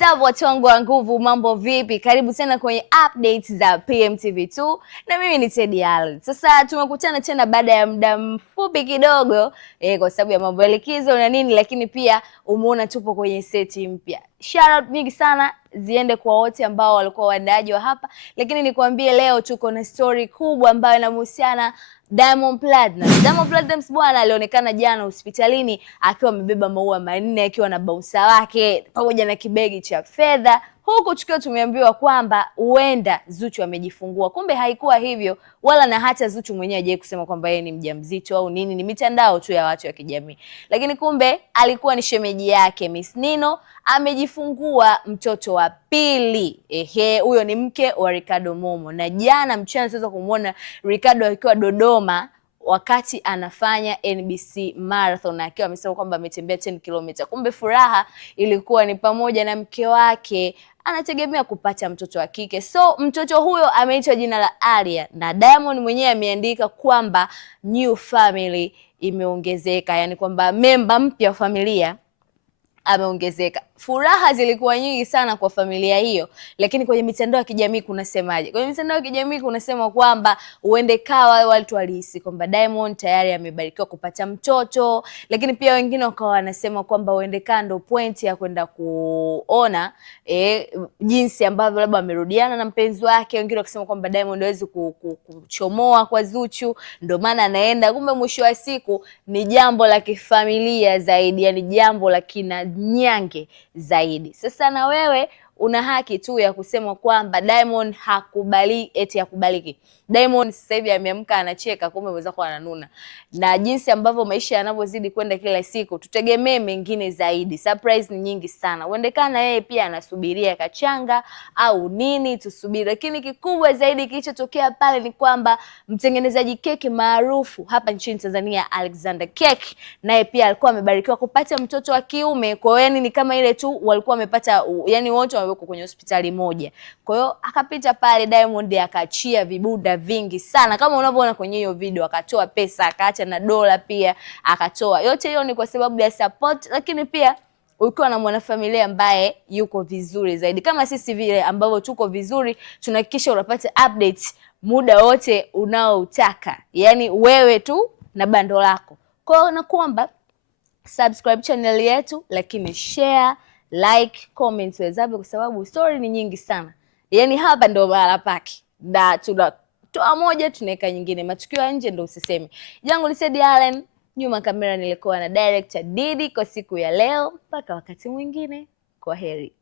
What's up watu wangu wa nguvu, mambo vipi? Karibu tena kwenye updates za PMTV2 na mimi ni Teddy Allen. Sasa tumekutana tena baada ya muda mfupi kidogo kwa sababu ya mambo ya likizo na nini, lakini pia umeona tupo kwenye seti mpya. Shout out nyingi sana ziende kwa wote ambao walikuwa waandaaji wa hapa, lakini nikwambie leo tuko na story kubwa ambayo inamhusiana Diamond Platnumz. Diamond Platnumz bwana alionekana jana hospitalini akiwa amebeba maua manne, akiwa na bouncer wake pamoja na kibegi cha fedha, huku tukiwa tumeambiwa kwamba huenda Zuchu amejifungua. Kumbe haikuwa hivyo, wala na hata Zuchu mwenyewe hajawahi kusema kwamba yeye ni mjamzito au nini, ni mitandao tu ya watu wa kijamii. Lakini kumbe alikuwa ni shemeji yake Miss Nino amejifungua mtoto wa pili. Huyo ni mke wa Ricardo Momo. Na jana mchana tunaweza kumuona Ricardo akiwa Dodoma wakati anafanya NBC Marathon, akiwa amesema kwamba ametembea 10 km. Kumbe furaha ilikuwa ni pamoja na mke wake anategemea kupata mtoto wa kike. So mtoto huyo ameitwa jina la Aria, na Diamond mwenyewe ameandika kwamba new family imeongezeka, yani kwamba memba mpya wa familia ameongezeka. Furaha zilikuwa nyingi sana kwa familia hiyo, lakini kwenye mitandao ya kijamii kunasemaje? Kwenye mitandao ya kijamii kunasema kwamba uende kawa watu walihisi kwamba Diamond tayari amebarikiwa kupata mtoto, lakini pia wengine wakawa wanasema kwamba uende ndo point ya kwenda kuona jinsi ambavyo labda amerudiana na mpenzi wake. Wengine wakisema kwamba Diamond hawezi kuchomoa kwa Zuchu, ndio maana anaenda. Kumbe mwisho wa siku ni jambo la kifamilia zaidi, yani jambo la kina nyange zaidi. Sasa na wewe una haki tu ya kusema kwamba Diamond hakubaliki. Diamond sasa hivi ameamka anacheka, kumbe mweza kwa ananuna. Na jinsi ambavyo maisha yanavyozidi kwenda kila siku, tutegemee mengine zaidi. Surprise ni nyingi sana. Uendekana yeye pia anasubiria kachanga au nini, tusubiri. Lakini kikubwa zaidi kilichotokea pale ni kwamba mtengenezaji keki maarufu hapa nchini Tanzania, Alexander Cake, naye pia alikuwa amebarikiwa kupata mtoto wa kiume. Kwa hiyo ni kama ile tu walikuwa wamepata, yani wote wamewekwa kwenye hospitali moja. Kwa hiyo akapita pale Diamond akaachia vibuda vingi sana kama unavyoona kwenye hiyo video, akatoa pesa, akaacha na dola pia akatoa. Yote hiyo ni kwa sababu ya support, lakini pia ukiwa na mwanafamilia ambaye yuko vizuri zaidi kama sisi vile ambavyo tuko vizuri, tunahakikisha unapata updates muda wote unaoutaka, yani wewe tu na bando lako. Kwa hiyo nakuomba subscribe channel yetu, lakini share, like, comment wezavyo, kwa sababu story ni nyingi sana. Yani hapa ndio mahala pake, na tunatoa moja tunaweka nyingine, matukio ya nje ndio usiseme. Jangu ni Teddy Allen, nyuma kamera nilikuwa na director Didi kwa siku ya leo. Mpaka wakati mwingine, kwa heri.